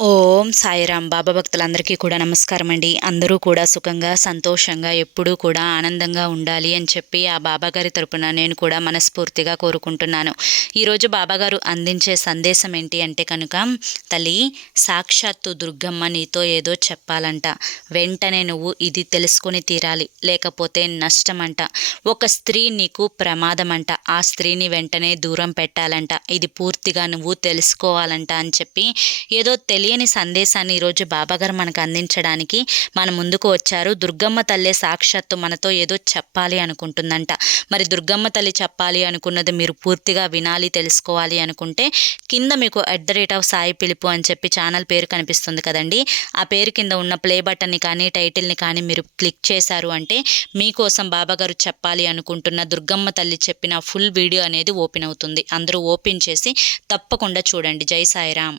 ఓం సాయిరాం బాబా భక్తులందరికీ కూడా నమస్కారం అండి. అందరూ కూడా సుఖంగా, సంతోషంగా, ఎప్పుడూ కూడా ఆనందంగా ఉండాలి అని చెప్పి ఆ బాబాగారి తరపున నేను కూడా మనస్ఫూర్తిగా కోరుకుంటున్నాను. ఈరోజు బాబాగారు అందించే సందేశం ఏంటి అంటే కనుక, తల్లి, సాక్షాత్తు దుర్గమ్మ నీతో ఏదో చెప్పాలంట. వెంటనే నువ్వు ఇది తెలుసుకొని తీరాలి, లేకపోతే నష్టమంట. ఒక స్త్రీ నీకు ప్రమాదమంట. ఆ స్త్రీని వెంటనే దూరం పెట్టాలంట. ఇది పూర్తిగా నువ్వు తెలుసుకోవాలంట అని చెప్పి ఏదో తెలియని సందేశాన్ని ఈరోజు బాబాగారు మనకు అందించడానికి మన ముందుకు వచ్చారు. దుర్గమ్మ తల్లే సాక్షాత్తు మనతో ఏదో చెప్పాలి అనుకుంటుందంట. మరి దుర్గమ్మ తల్లి చెప్పాలి అనుకున్నది మీరు పూర్తిగా వినాలి, తెలుసుకోవాలి అనుకుంటే కింద మీకు @సాయి పిలుపు అని చెప్పి ఛానల్ పేరు కనిపిస్తుంది కదండి. ఆ పేరు కింద ఉన్న ప్లే బటన్ని కానీ టైటిల్ని కానీ మీరు క్లిక్ చేశారు అంటే మీకోసం బాబాగారు చెప్పాలి అనుకుంటున్న దుర్గమ్మ తల్లి చెప్పిన ఫుల్ వీడియో అనేది ఓపెన్ అవుతుంది. అందరూ ఓపెన్ చేసి తప్పకుండా చూడండి. జై సాయిరాం.